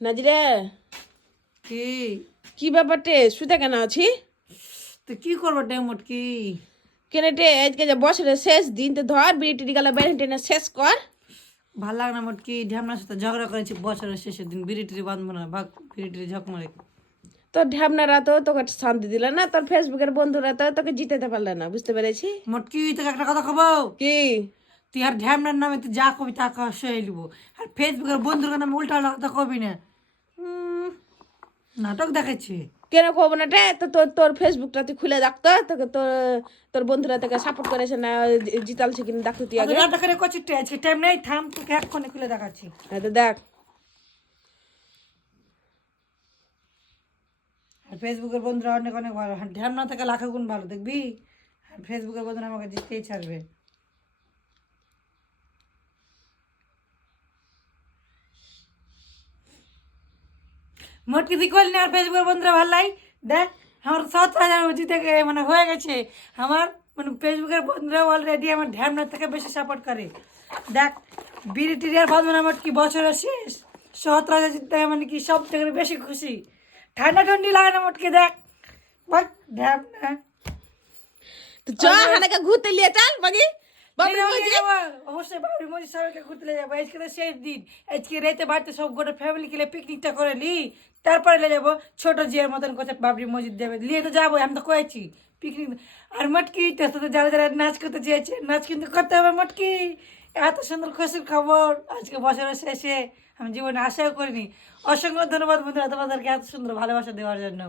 নাজরে কি কি ব্যাপারটে শুতে কেন আছি? তো কি করবো মটকি? কেনেটে আজকে যে বছরের শেষ দিন, তো ধর বিড়ি টিড়ি গেলা বেড়ে টেনে শেষ কর। ভাল লাগে না মটকি, ঢ্যামনার সাথে ঝগড়া করেছি বছরের শেষের দিন, বিড়ি টিড়ি বাঁধবো না, ভাগ বিড়ি টিড়ি ঝক মারে। তোর ঢ্যাবনারা তো তোকে শান্তি দিল না, তোর ফেসবুকের বন্ধুরা তো তোকে জিতাতে পারলে না, বুঝতে পেরেছি। মটকি তোকে একটা কথা খবো, কি? তুই আর ঢ্যামনার নামে তুই যা কবি তা সয়ে লিবো, আর ফেসবুকের বন্ধুর নামে উল্টা উল্টা কথা কবি না। নাটক দেখাচ্ছে। কেন কব না রে? তো তোর তোর ফেসবুকটা তুই খুলে দেখতো, তোকে তোর তোর বন্ধুরা তোকে সাপোর্ট করেছে না, জিতালছে কিনা দেখতো তুই আগে। নাটক করে করছিস, আজকে টাইম নেই, থাম তোকে এক্ষণে খুলে দেখাচ্ছি। হ্যাঁ তো দেখ। আর ফেসবুকের বন্ধুরা অনেক অনেক ভালো, আর ঢ্যামনা থেকে লাখো গুণ ভালো, দেখবি। আর ফেসবুকের বন্ধুরা আমাকে জিততেই ছাড়বে। মোটকি তুই করলি না, আর ফেসবুকের বন্ধুরা ভালো লাই। দেখ আমার 17,000 জিতে মানে হয়ে গেছে। আমার মানে ফেসবুকের বন্ধুরা অলরেডি আমার ঢ্যামনার থেকে বেশি সাপোর্ট করে। দেখ বিড়ি টিড়ি আর বাঁধবো না মোটকি, বছরের শেষ 17,000 জিততে মানে কি সব থেকে বেশি খুশি। ঠান্ডা ঠান্ডি লাগে না মোটকি, দেখ বাট ঢ্যামনা। তো চ হানাকে ঘুরতে লিয়ে চল বাকি। অবশ্যই বাবরি মসজিদ সবাইকে ঘুরতে নিয়ে যাবো, আজকে তো শেষ দিন। আজকে রাতে বাড়িতে সব গোটা ফ্যামিলি গেলে পিকনিকটা করে নি, তারপরে নিয়ে যাবো ছোট জিয়ার মতন করছে বাবরি মসজিদ যাবে, নিয়ে তো যাবো, আমি তো কয়েছি পিকনিক। আর মটকি তোর সাথে যারা যারা নাচ করতে চেয়েছে, নাচ কিন্তু করতে হবে মটকি। এত সুন্দর খুশির খবর আজকে বছরের শেষে, আমি জীবনে আশাও করিনি। অসংখ্য ধন্যবাদ বন্ধুরা তোমাদেরকে এত সুন্দর ভালোবাসা দেওয়ার জন্য।